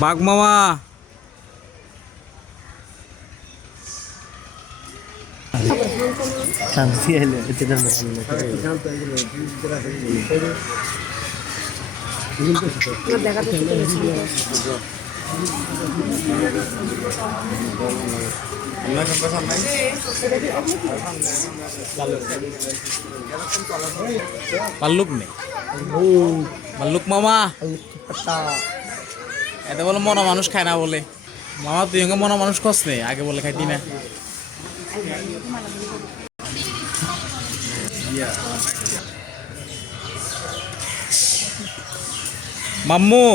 বাঘ মামা ভাল্লুক নেই ভাল্লুক মামা এত বলে মনা মানুষ খায় না বলে মামা তুই সঙ্গে মনা মানুষ খস নেই আগে বলে খাইতি না মাম্মু